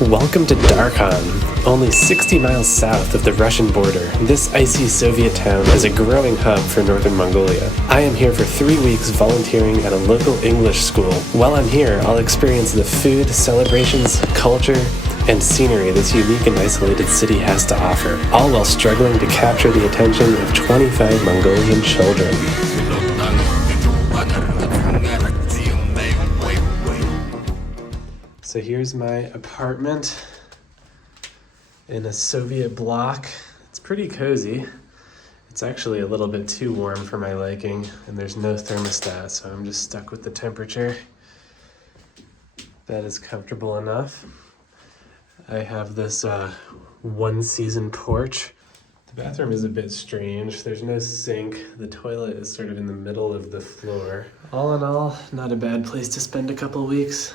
Welcome to Darkhon. Only 60 miles south of the Russian border, this icy Soviet town is a growing hub for northern Mongolia. I am here for 3 weeks volunteering at a local English school. While I'm here, I'll experience the food, celebrations, culture, and scenery this unique and isolated city has to offer, all while struggling to capture the attention of 25 Mongolian children. So here's my apartment in a Soviet block. It's pretty cozy. It's actually a little bit too warm for my liking, and there's no thermostat, so I'm just stuck with the temperature. That is comfortable enough. I have this one-season porch. The bathroom is a bit strange. There's no sink. The toilet is sort of in the middle of the floor. All in all, not a bad place to spend a couple weeks.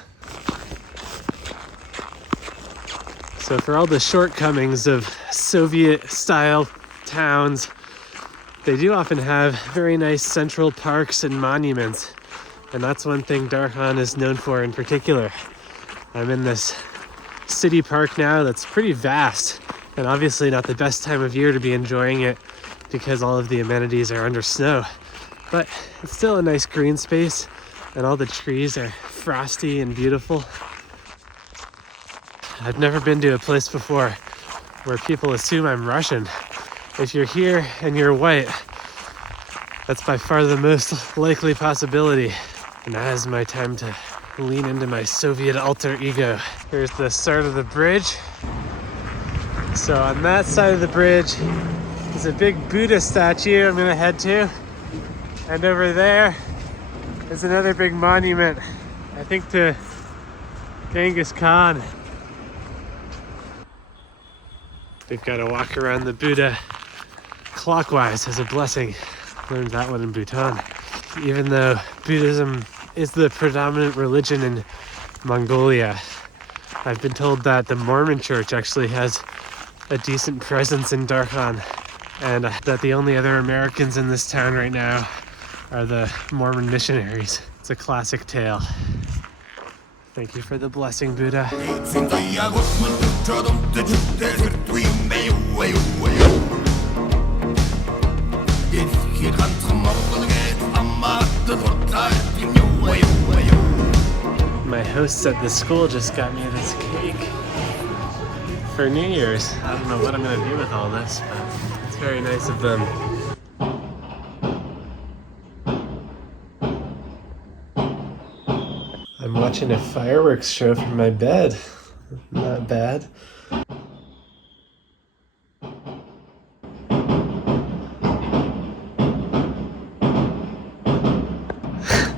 So for all the shortcomings of Soviet-style towns, they do often have very nice central parks and monuments. And that's one thing Darkhan is known for in particular. I'm in this city park now that's pretty vast, and obviously not the best time of year to be enjoying it because all of the amenities are under snow. But it's still a nice green space, and all the trees are frosty and beautiful. I've never been to a place before where people assume I'm Russian. If you're here and you're white, that's by far the most likely possibility. And that is my time to lean into my Soviet alter ego. Here's the start of the bridge. So on that side of the bridge is a big Buddha statue I'm gonna head to. And over there is another big monument, I think to Genghis Khan. We've got to walk around the Buddha clockwise as a blessing. Learned that one in Bhutan. Even though Buddhism is the predominant religion in Mongolia, I've been told that the Mormon church actually has a decent presence in Darkhan, and that the only other Americans in this town right now are the Mormon missionaries. It's a classic tale. Thank you for the blessing, Buddha. My hosts at the school just got me this cake for New Year's. I don't know what I'm gonna do with all this, but it's very nice of them. I'm watching a fireworks show from my bed. Not bad.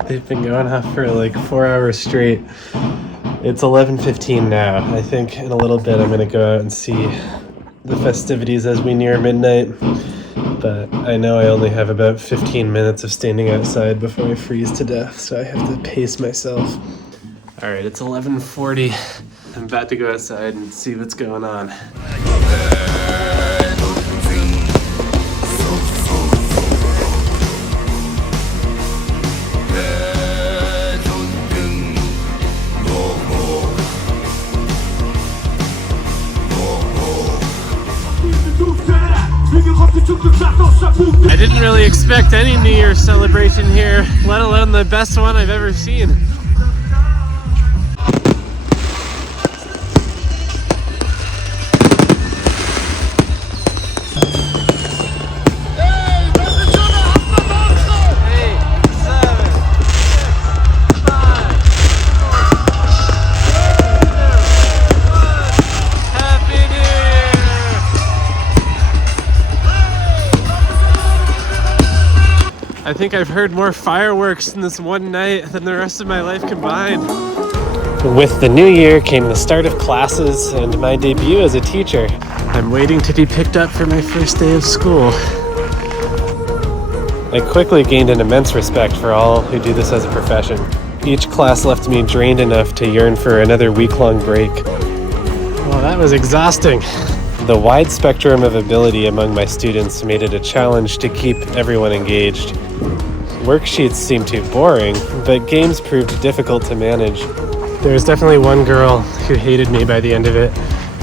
They've been going off for like 4 hours straight. It's 11:15 now. I think in a little bit I'm gonna go out and see the festivities as we near midnight. But I know I only have about 15 minutes of standing outside before I freeze to death, so I have to pace myself. All right, it's 11:40. I'm about to go outside and see what's going on. I didn't really expect any New Year's celebration here, let alone the best one I've ever seen. I think I've heard more fireworks in this one night than the rest of my life combined. With the new year came the start of classes and my debut as a teacher. I'm waiting to be picked up for my first day of school. I quickly gained an immense respect for all who do this as a profession. Each class left me drained enough to yearn for another week-long break. Well, that was exhausting. The wide spectrum of ability among my students made it a challenge to keep everyone engaged. Worksheets seemed too boring, but games proved difficult to manage. There was definitely one girl who hated me by the end of it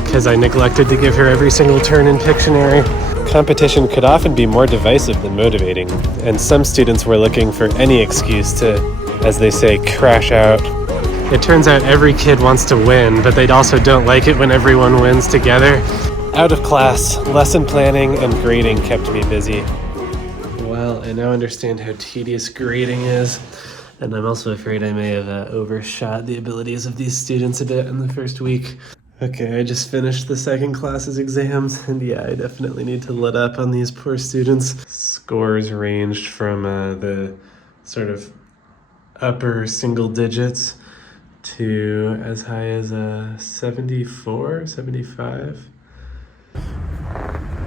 because I neglected to give her every single turn in Pictionary. Competition could often be more divisive than motivating, and some students were looking for any excuse to, as they say, crash out. It turns out every kid wants to win, but they also don't like it when everyone wins together. Out of class, lesson planning and grading kept me busy. Well, I now understand how tedious grading is, and I'm also afraid I may have overshot the abilities of these students a bit in the first week. Okay, I just finished the second class's exams, and yeah, I definitely need to let up on these poor students. Scores ranged from the sort of upper single digits to as high as 74, 75.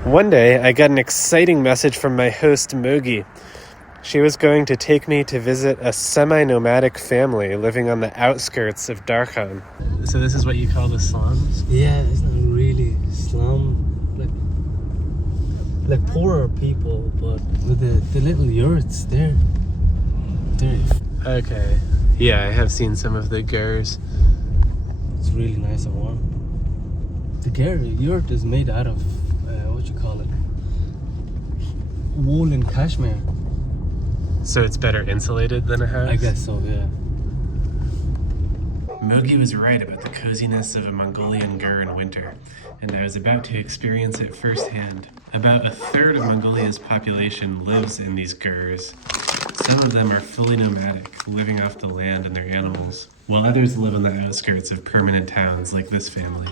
One day, I got an exciting message from my host, Mogi. She was going to take me to visit a semi-nomadic family living on the outskirts of Darkhon. So this is what you call the slums? Yeah, it's not really slum, like poorer people, but with the little yurts there. Okay. Yeah, I have seen some of the gurs. It's really nice and warm. The yurt is made out of, what you call it? Wool and cashmere. So it's better insulated than a house? I guess so, yeah. Mogi was right about the coziness of a Mongolian gur in winter, and I was about to experience it firsthand. About a third of Mongolia's population lives in these gurs. Some of them are fully nomadic, living off the land and their animals, while others live on the outskirts of permanent towns like this family.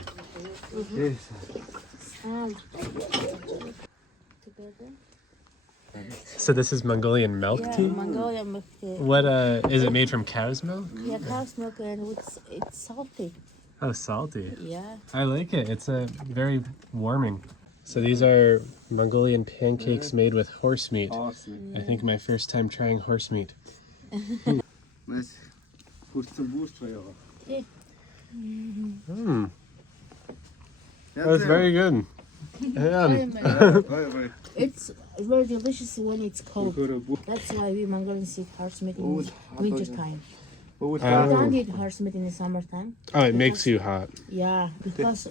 So this is Mongolian milk tea? Yeah, Mongolian milk tea. What is it made from cow's milk? Yeah, cow's milk and it's salty. Oh, salty. Yeah. I like it. It's very warming. So these are Mongolian pancakes made with horse meat. Yeah. I think my first time trying horse meat. That's very good. It's very delicious when it's cold. That's why we Mongolians eat horse meat in winter time. We don't eat horse meat in the summertime. Oh, it makes you hot. Yeah, because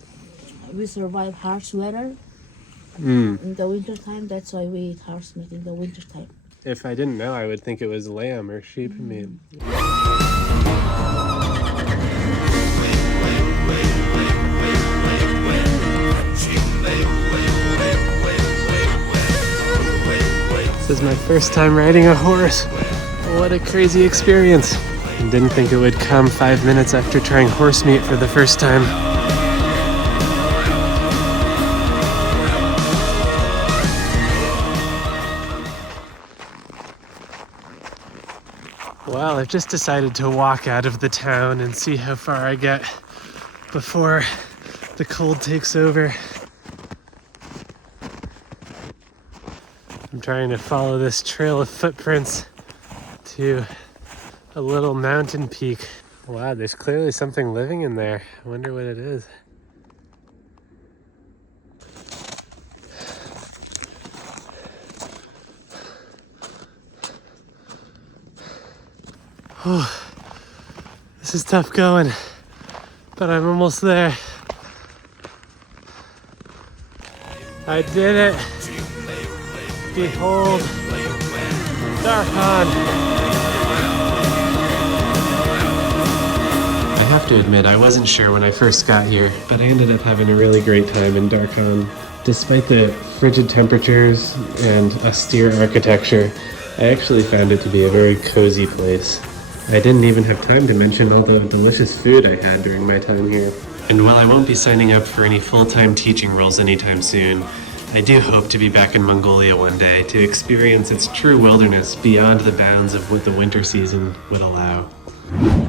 we survive harsh weather in the winter time. That's why we eat horse meat in the winter time. If I didn't know, I would think it was lamb or sheep meat. This is my first time riding a horse. What a crazy experience. I didn't think it would come 5 minutes after trying horse meat for the first time. Well, I've just decided to walk out of the town and see how far I get before the cold takes over. I'm trying to follow this trail of footprints to a little mountain peak. Wow, there's clearly something living in there. I wonder what it is. Oh, this is tough going, but I'm almost there. I did it. Behold, Darkhan. I have to admit, I wasn't sure when I first got here, but I ended up having a really great time in Darkhon. Despite the frigid temperatures and austere architecture, I actually found it to be a very cozy place. I didn't even have time to mention all the delicious food I had during my time here. And while I won't be signing up for any full-time teaching roles anytime soon, I do hope to be back in Mongolia one day to experience its true wilderness beyond the bounds of what the winter season would allow.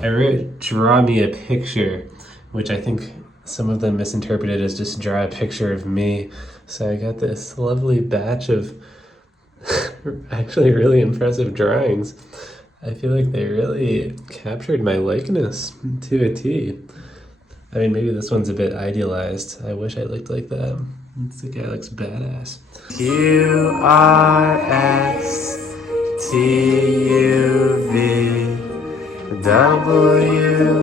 I wrote, draw me a picture, which I think some of them misinterpreted as just draw a picture of me. So I got this lovely batch of actually really impressive drawings. I feel like they really captured my likeness to a T. I mean, maybe this one's a bit idealized. I wish I looked like that. This guy looks badass. QRSTUVW